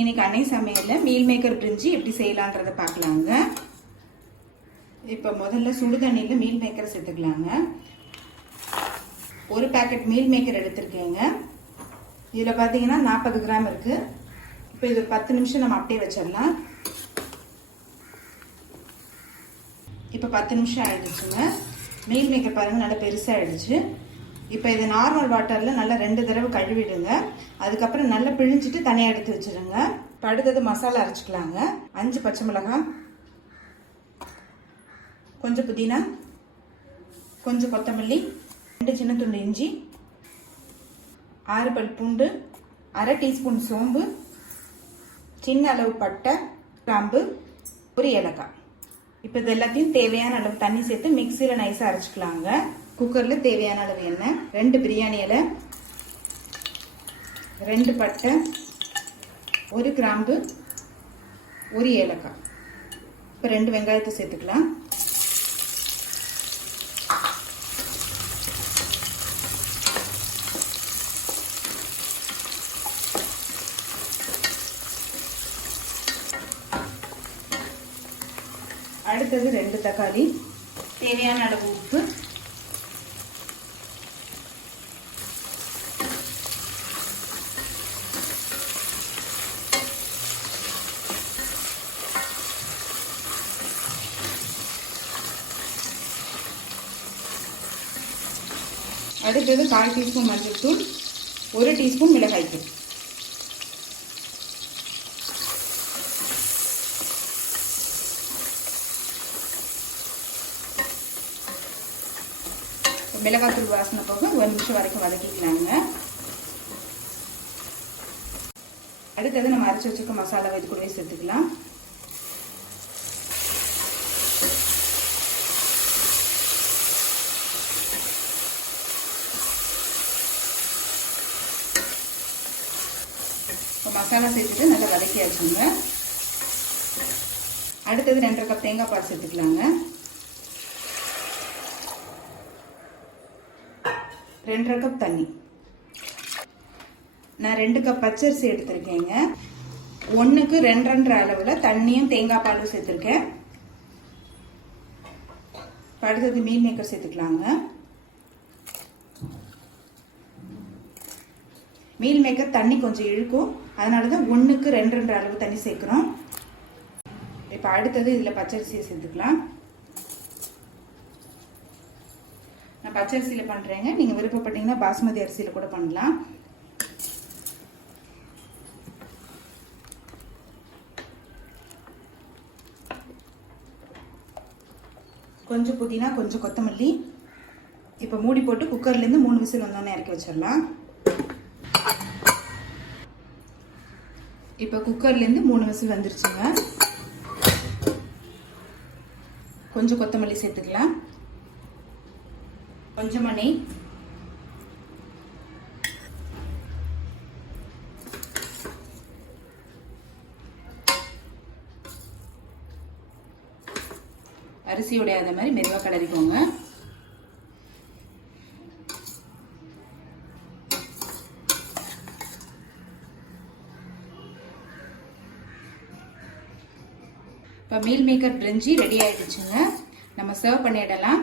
இன்னைக்கு அன்னை சமையல்ல மீல் மேக்கர் பிரிஞ்சி எப்படி செய்யலான்றத பார்க்கலாங்க. இப்போ முதல்ல சுடு தண்ணியில் மீல் மேக்கரை சேர்த்துக்கலாங்க. ஒரு பேக்கெட் மீல் மேக்கர் எடுத்திருக்கேங்க. இதில் பார்த்தீங்கன்னா 40 கிராம் இருக்குது. இப்போ இது 10 நிமிஷம் நம்ம அப்படியே வச்சிடலாம். இப்போ 10 நிமிஷம் ஆயிடுச்சுங்க. மீல் மேக்கர் பாருங்கள் நல்லா பெருசாக ஆயிடுச்சு. இப்போ இது நார்மல் வாட்டரில் நல்லா 2 தடவை கழுவிடுங்க. அதுக்கப்புறம் நல்லா பிழிஞ்சிட்டு தனியாக எடுத்து வச்சுருங்க. இப்போ அடுத்தது மசாலா அரைச்சிக்கலாங்க. 5 பச்சை மிளகாய், கொஞ்சம் புதினா, கொஞ்சம் கொத்தமல்லி, 2 சின்ன துண்டு இஞ்சி, 6 பல் பூண்டு, 1/2 டீஸ்பூன் சோம்பு, சின்ன அளவு பட்டை, கிராம்பு, ஒரு ஏலக்காய். இப்போ இது எல்லாத்தையும் தேவையான அளவு தண்ணி சேர்த்து மிக்சியில் நைஸாக அரைச்சிக்கலாங்க. குக்கரில் தேவையான அளவு எண்ணெய், 2 பிரியாணி இலை, 2 பட்டை, 1 கிராம்பு, 1 ஏலக்காய். இப்போ 2 வெங்காயத்தை சேர்த்துக்கலாம். அடுத்தது 2 தக்காளி, தேவையான அளவு உப்பு, அடுத்தது 1/4 டீஸ்பூன் மஞ்சள் தூள், 1 டீஸ்பூன் மிளகாய் தூள். மிளகாத்தூள் வாசனை போக 1 நிமிஷம் வரைக்கும் வதக்கிக்கலாங்க. அடுத்தது நம்ம அரைச்சி வச்சுக்க மசாலாவை இது கூடவே சேர்த்துக்கலாம். மசாலா சேர்த்துட்டு நல்லா வதக்கியாச்சுங்க. அடுத்தது 2.5 கப் தேங்காய் பால் சேர்த்துக்கலாங்க. 2.5 கப் தண்ணி. நான் 2 கப் பச்சரிசி எடுத்திருக்கேங்க. 1க்கு 2.5 அளவில் தண்ணியும் தேங்காய் பாலும் சேர்த்துருக்கேன். அடுத்தது மீல் மேக்கர் சேர்த்துக்கலாங்க. மீல் மேக்கர் தண்ணி கொஞ்சம் இழுக்கும், அதனால தான் 1க்கு 2.5 அளவு தண்ணி சேர்க்குறோம். இப்போ அடுத்தது இதில் பச்சரிசியை சேர்த்துக்கலாம். நான் பச்சரிசியில் பண்ணுறேங்க. நீங்கள் விருப்பப்பட்டீங்கன்னா பாஸ்மதி அரிசியில் கூட பண்ணலாம். கொஞ்சம் புதினா, கொஞ்சம் கொத்தமல்லி. இப்போ மூடி போட்டு குக்கர்லேருந்து 3 விசில் வந்தோன்னே இறக்கி வச்சிடலாம். இப்போ குக்கர்லேருந்து 3 விசில் வந்துருச்சுங்க. கொஞ்சம் கொத்தமல்லி சேர்த்துக்கலாம். கொஞ்சமா நெய், அரிசியோட அந்த மாதிரி மெதுவாக கிளறிக்கோங்க. இப்போ மீல் மேக்கர் பிரிஞ்சி ரெடி ஆயிடுச்சுங்க. நம்ம சர்வ் பண்ணிடலாம்.